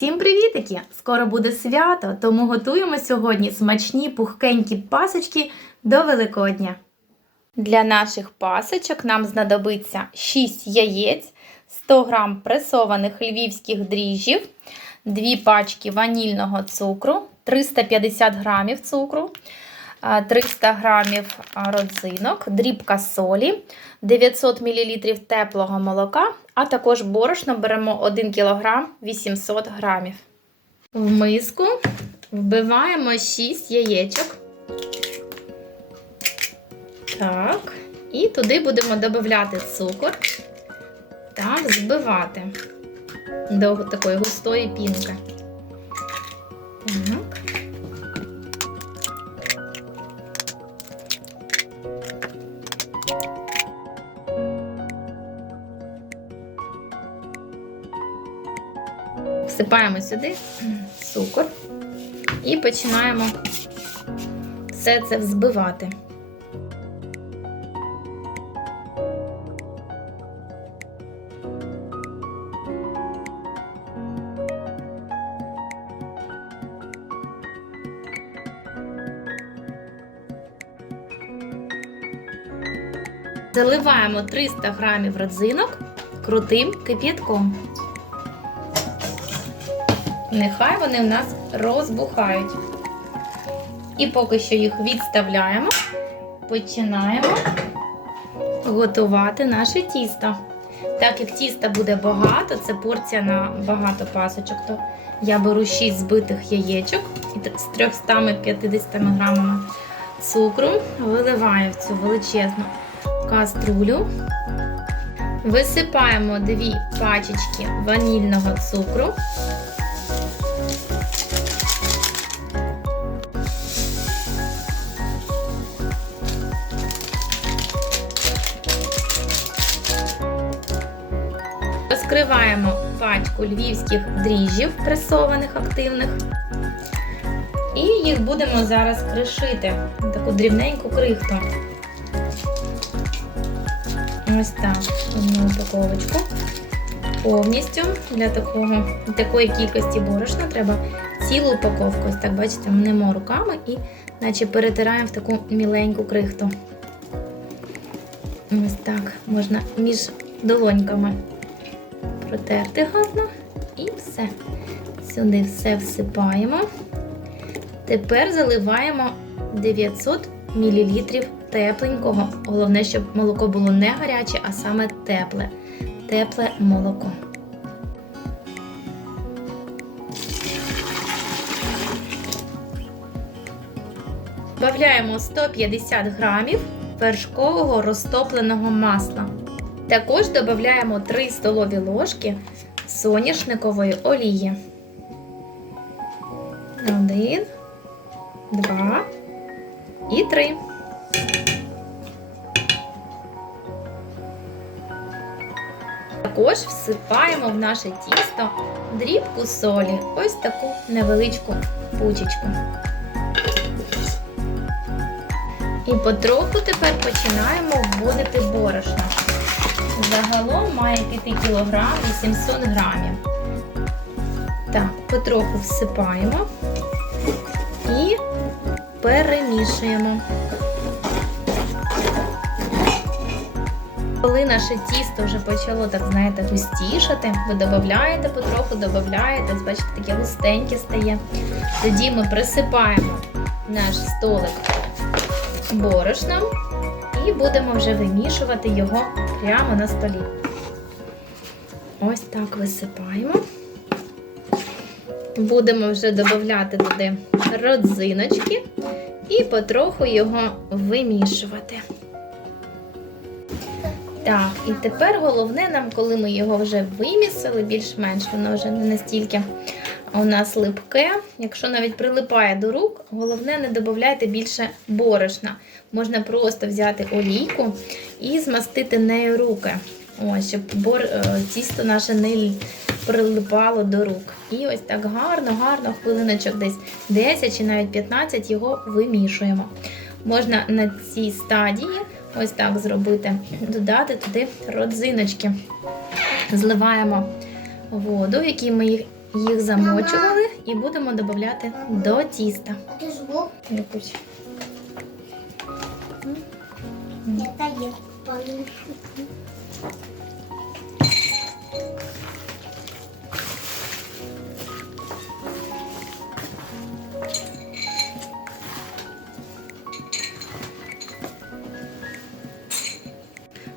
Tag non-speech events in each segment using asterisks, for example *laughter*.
Всім привітики! Скоро буде свято, тому готуємо сьогодні смачні пухкенькі пасочки до Великодня. Для наших пасочок нам знадобиться 6 яєць, 100 г пресованих львівських дріжджів, 2 пачки ванільного цукру, 350 г цукру, 300 г родзинок, дрібка солі, 900 мл теплого молока, а також борошно беремо 1 кг 800 г. В миску вбиваємо 6 яєчок. Так. І туди будемо додати цукор та збивати до такої густої пінки. Так. Всипаємо сюди цукор і починаємо все це взбивати. Заливаємо 300 грамів родзинок крутим кип'ятком. Нехай вони в нас розбухають. І поки що їх відставляємо, починаємо готувати наше тісто. Так як тіста буде багато, це порція на багато пасочок, то я беру 6 збитих яєчок з 350 грамами цукру, виливаю в цю величезну каструлю. Висипаємо дві пачечки ванільного цукру. Розкриваємо пачку львівських дріжджів пресованих активних. І їх будемо зараз кришити таку дрібненьку крихту. Ось так, одну упаковочку. Повністю для такого, такої кількості борошна треба цілу упаковку. Ось так, бачите, мнемо руками і наче перетираємо в таку міленьку крихту. Ось так, можна між долоньками протерти гарно і все. Сюди все всипаємо. Тепер заливаємо 900 мл тепленького. Головне, щоб молоко було не гаряче, а саме тепле. Тепле молоко. Добавляємо 150 грамів вершкового розтопленого масла. Також додаємо 3 столові ложки соняшникової олії. Один, два і три. Також всипаємо в наше тісто дрібку солі, ось таку невеличку пучечку. І потроху тепер починаємо вводити борошно. Загалом має піти кілограм 800 грамів. Так, потроху всипаємо і перемішуємо. Коли наше тісто вже почало, так знаєте, густішати, ви додаєте потроху, додаєте, бачите, таке густеньке стає. Тоді ми присипаємо наш столик борошном і будемо вже вимішувати його прямо на столі. Ось так висипаємо. Будемо вже додати туди родзиночки і потроху його вимішувати. Так, і тепер головне нам, коли ми його вже вимісили, більш-менш воно вже не настільки у нас липке. Якщо навіть прилипає до рук, головне не додавайте більше борошна. Можна просто взяти олійку і змастити нею руки. Ось, щоб бор... е, тісто наше не прилипало до рук. І ось так гарно, гарно, хвилиночок десь 10 чи навіть 15 його вимішуємо. Можна на цій стадії ось так зробити, додати туди родзиночки. Зливаємо воду, в якій ми їх їх замочували і будемо додати до тіста. Это я.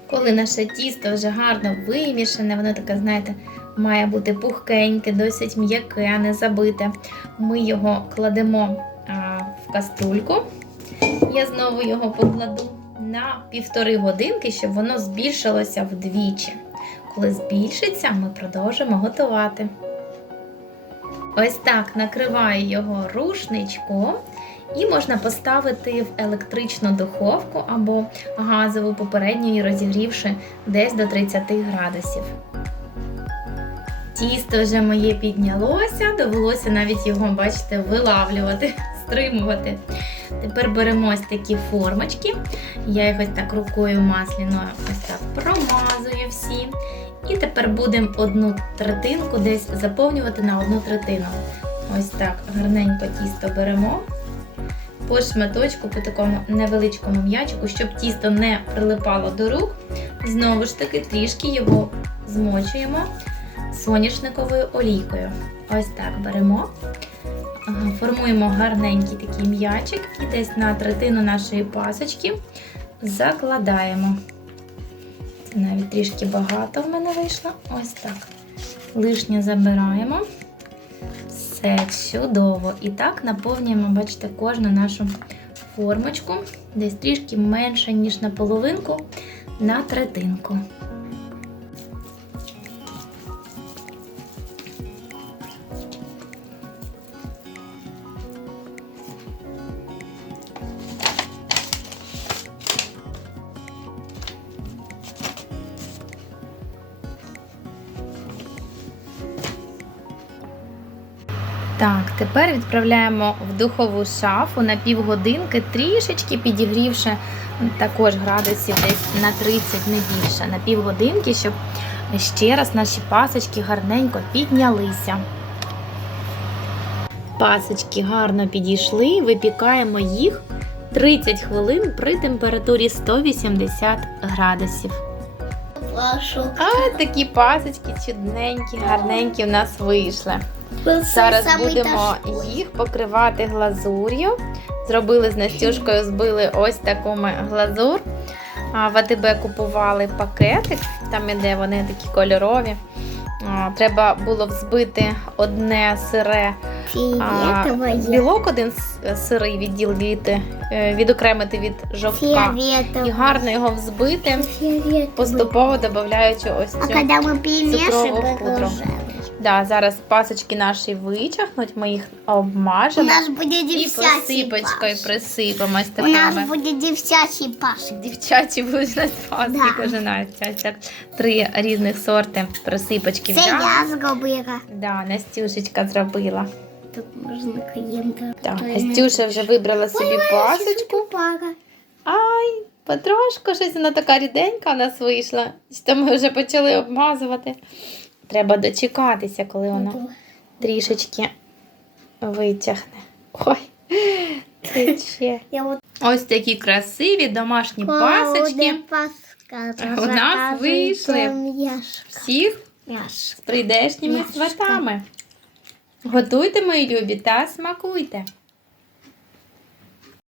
Коли наше тісто вже гарно вимішане, воно таке, знаєте, має бути пухкеньке, досить м'яке, не забите. Ми його кладемо а, в каструльку. Я знову його покладу на півтори годинки, щоб воно збільшилося вдвічі. Коли збільшиться, ми продовжимо готувати. Ось так накриваю його рушничком і можна поставити в електричну духовку або газову попередньо її розігрівши десь до 30 градусів. Тісто вже моє піднялося, довелося навіть його, бачите, вилавлювати, стримувати. Тепер беремо ось такі формочки. Я їх ось так рукою масляною ось так промазую всі. І тепер будемо одну третинку десь заповнювати на одну третину. Ось так гарненько тісто беремо по шматочку, по такому невеличкому м'ячику, щоб тісто не прилипало до рук. Знову ж таки, трішки його змочуємо соняшниковою олійкою. Ось так беремо, формуємо гарненький такий м'ячик і десь на третину нашої пасочки закладаємо. Це навіть трішки багато в мене вийшло. Ось так. Лишнє забираємо. Все чудово. І так наповнюємо, бачите, кожну нашу формочку, десь трішки менше, ніж на половинку, на третинку. Так, тепер відправляємо в духову шафу на півгодинки, трішечки підігрівши також градусів десь на 30, не більше, на півгодинки, щоб ще раз наші пасочки гарненько піднялися. Пасочки гарно підійшли, випікаємо їх 30 хвилин при температурі 180 градусів. А такі пасочки чудненькі, гарненькі в нас вийшли. Зараз будемо їх покривати глазур'ю. Зробили з Настюшкою, збили ось таку глазур. В АТБ купували пакетик, там іде вони такі кольорові. Треба було взбити одне сире а, білок, один сирий відділ е, відокремити від жовтка. І гарно його взбити, поступово додаючи ось цю. цукровую пудру. Да, зараз пасочки наші вичахнуть, ми їх У обмажемо. нас будет І посипочкою паш. присипемо ось У нас такими. будет девчачий паш. Дівчаті будуть на паски, Да. каже Настя. Ось так три різних сорти присипочки Це взяла. я зробила. Да, Настюшечка зробила. Тут можна клієнта. Так, Настюша вже вибрала собі пасочку. Пара. Ай, потрошку щось вона така ріденька у нас вийшла. То ми вже почали обмазувати. Треба дочекатися, коли вона трішечки витягне. Ой, *laughs* тече. *laughs* Ось такі красиві домашні пасочки. У нас вийшли. Всіх з прийдешніми святами. Готуйте, мої любі, та смакуйте.